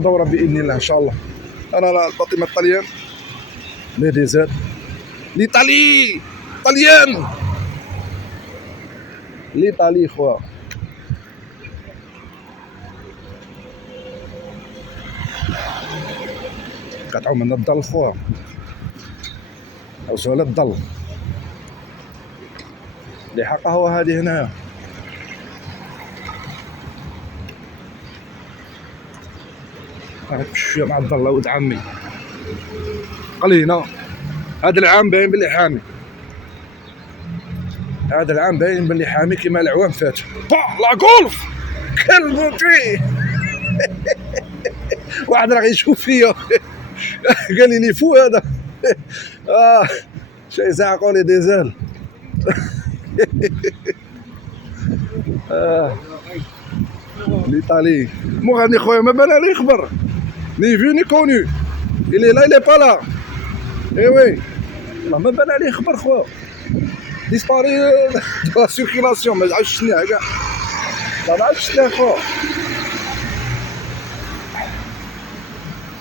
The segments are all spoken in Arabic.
دوره باذن الله ان شاء الله. انا الباطمه الطليان لي ديزير ليطالي طليان ليطالي خويا. قطعوا منا الضل خويا، اوصلوا للضل اللي حق قهوه هذه هنايا. شويه مع الضل ولد عمي قلينا. هذا العام باين بلي حامي، هذا العام باين بلي حامي كيما العوام فاتوا. لا غولف كلبوتي واحد راه غيشوف فيا قال لي فو هذا شي زعقوا لي ديزال ليطالي مغني خويا ما بان عليه خبر ني في ني كوني إلي لا إلي با لا. إي وي والله ما بان عليه خبر خويا، ديسباري دو لا سيركيلاسيون. ما عرفتش شناها كاع، ما عرفتش شناها خويا.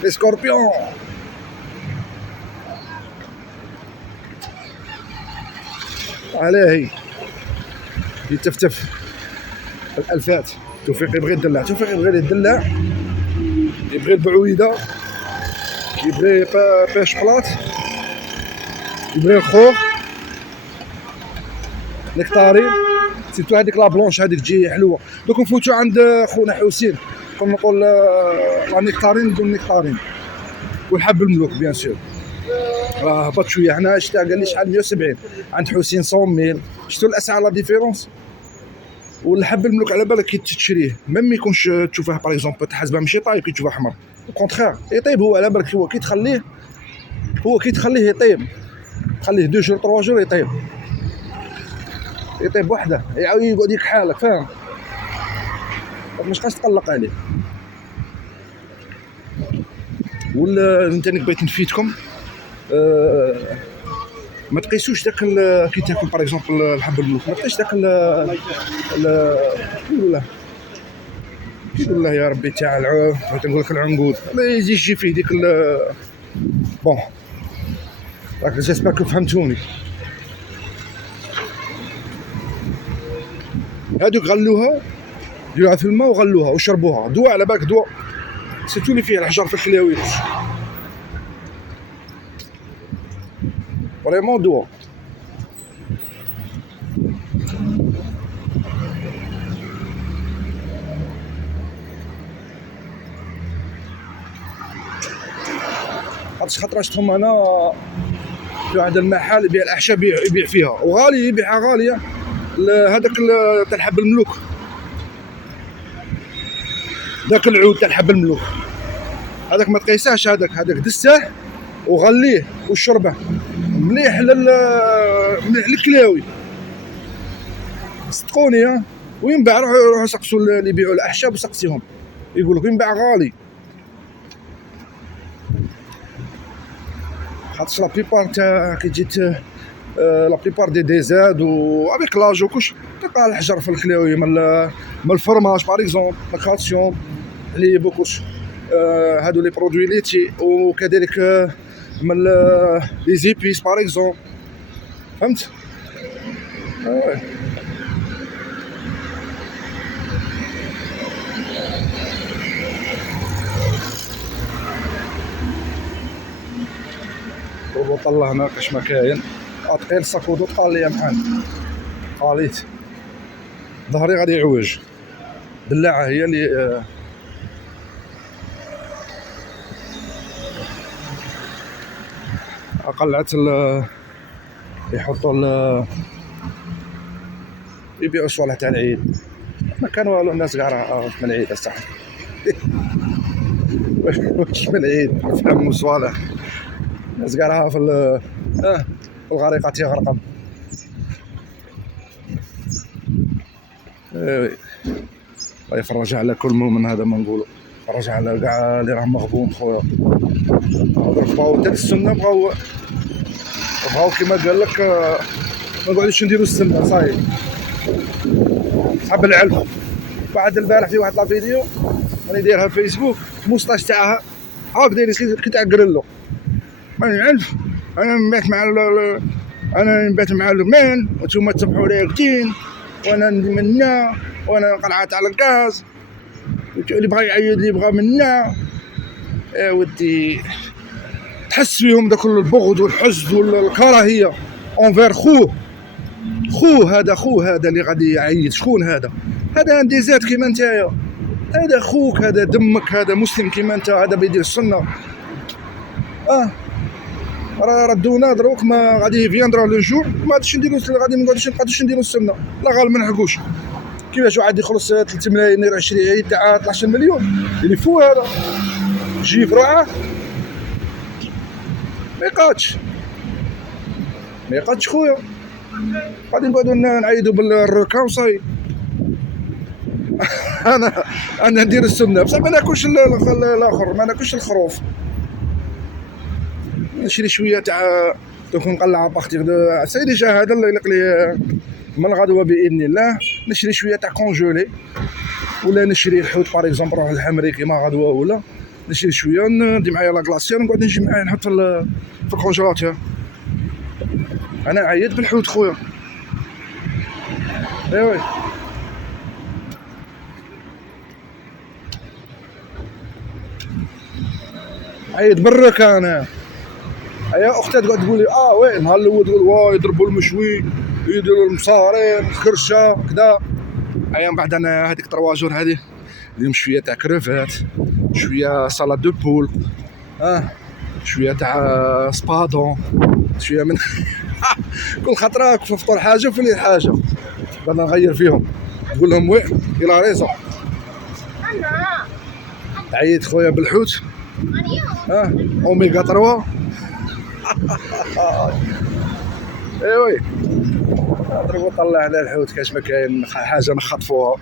لي سكوربيون علاه هي يتفتف الالفات. توفيق يبغي الدلع، توفيق يبغي الدلع، يبغي البعويده، يبغي بيش بلاط، يبغي الخوخ، نكتارين سيرتو هذيك لا بلونش هذيك تجي حلوه. دوك نفوتو عند خونا حسين كما نقول لا نكتارين ندير نكتارين والحب الملوك بيان سور. راه هبط شويه هنا شتا قال لي شحال 170 عند حسين 100 شفتوا الاسعار لا ديفيرونس. والحب الملوك على بالك كي تشريه ميم ما يكونش تشوفه باغ اكزومبل تحسبه ماشي طايب كي تشوفه احمر، كونتخير يطيب هو على بالك. هو كي تخليه يطيب، خليه 2 جور 3 جور يطيب وحده يعاود يقعد يكحالك فاهم، مش خاص تقلق عليه. ولا انت بغيت نفيدكم ما تقيسوش داك كي تاكل باغ اكزومبل الحب الملوك، ما تقيسش داك كيقول الله يا ربي تاع العوف، بغيت نقول لك العنقود ما يجي فيه ديك بون. راك جيسبر كو فهمتوني. هادوك غلوها ديروها في الماء وغلوها وشربوها، دواء على بالك دواء سيتو اللي فيه الحجر في الخلاويط فريمون دواء. خاطر شفتهم انا في واحد المحل يبيع الاعشاب يبيع فيها وغالي، يبيعها غاليه. هذاك تاع الحب الملوك، داك العود تاع الحب الملوك هذاك ما تقيساش، هذاك دسه وغليه وشربه مليح مليح للكلاوي صدقوني. وينباع روحوا سقسوا اللي يبيعوا الاعشاب وسقسيهم يقول لك ينباع غالي. خاطر لا بيبار تاع كي جيت لا بيبار دي زاد و افيك لاجو كلشي تلقى الحجر في الكلاوي من الفرماج باغ اكزومبل لاكاسيون حليب وكلشي. هادو لي برودوي ليتي وكذلك من لي زيبيس باغ اكزومبل فهمت. ربط الله هنا كاش ما كاين اتقيل ساكودو قال لي يا محمد قاليت ظهري غادي يعوج. دلاعه هي اللي قلعت يحطوا يبيعوا الصوالح تاع العيد. ما كان والو الناس كاع من العيد اصاحبي واش من العيد فهموا الصوالح الناس كاع راها في الغريقه تيغرقم. الله يفرج على كل مؤمن، هذا ما نقولوا يفرج على كاع اللي راه مغبون خويا. بغاو حتى السنه بغاو كيما قال لك ما نقعدوش نديروا السنه صايي صحاب العلف. بعد البارح في واحد لا فيديو راني دايرها فيسبوك موسطاش تاعها هاك داير كي تاع كريلو، ماني عارف. انا نبات مع انا نبات مع المان وانتوما تسمحوا لي كتين، وانا منا وانا قلعت على الغاز، اللي بغى يعيد اللي بغى منا. يا ودي تحس فيهم داك البغض والحزن والكراهيه اونفير خوه هذا، خوه هذا اللي غادي يعيد. شكون هذا؟ هذا عندي زاد كيما نتايا، هذا خوك، هذا دمك، هذا مسلم كيما انت، هذا بيدير السنه. راه ردونا دروك، ما غادي فياندرا لو جور ما غاديش نديرو، غادي ما نقعدوش نديرو السنه، لا غالب ما نحكوش. كيفاش واحد يخلص 3 ملايين يروح يشري عيد تاع 12 مليون؟ اللي فو هذا جي في روعه ما يقاتش خويا. غادي نقعدو نعيدو بالركا وصاي. انا ندير السنه بصح ما ناكلش الاخر، ما ناكلش الخروف. نشري شويه تاع دوك نقلع باختي سيدي جا هذا الله يلق لي من الغدوه باذن الله. نشري شويه تاع كونجولي، ولا نشري الحوت باغ اكزومبل نروح للحمري كيما غدوه، ولا نشري شويه ندي معايا لا كلاصير نقعد نجي معايا نحط في الكونجيلاتور. انا عييت بالحوت خويا. ايوا عييت بالركا انا. يا اختي تقعد تقول لي وين النهار الاول تقول واه يضربوا المشوي، يديروا المصارين الكرشه كذا. من بعد انا هذيك 3 جور هذه اليوم شويه تاع كروفات، شويه سالاد دو بول، شويه تاع سبادون، شويه من كل خطره في الفطور حاجه وفي الليل حاجه، بدنا نغير فيهم. نقول لهم وين الى ريزو. عييت خويا بالحوت اوميغا 3. ايوي نضربو طلع على الحوت كاش ما كاين حاجه نخطفوها.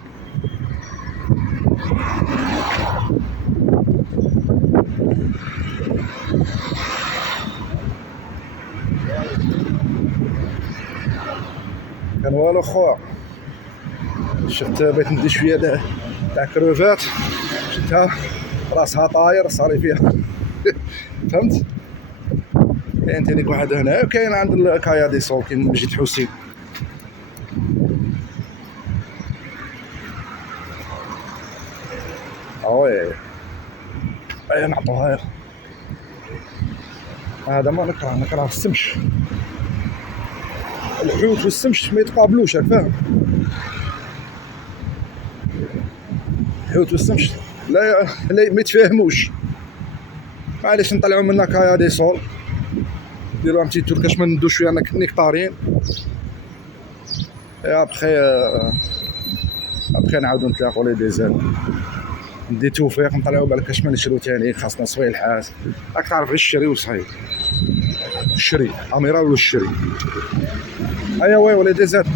كان والو خويا، شفت بغيت ندي شويه تاع كروفات، شفتها راسها طاير صاري فيها فهمت. كاين تانيك واحد هنا، وكاين عند الكايا دي سول كاين مجيد حسين. وي نعطوها هذا ما نكره السمش. الحوت والسمش ما يتقابلوش، راك فاهم. الحوت والسمش لا ما يتفاهموش. معليش نطلعوا منا كايا دي سول، نديرو بتي تور كاش ما ندو شويه نكتارين. ابخي نعاودو نتلاقاو لي ديزان، ندي توفيق نطلعو بالك كاش ما نشرو تاني، خاصنا صويلحات راك تعرف غير الشري وصحيح. الشري اميرال والشري. وي وليدي زاد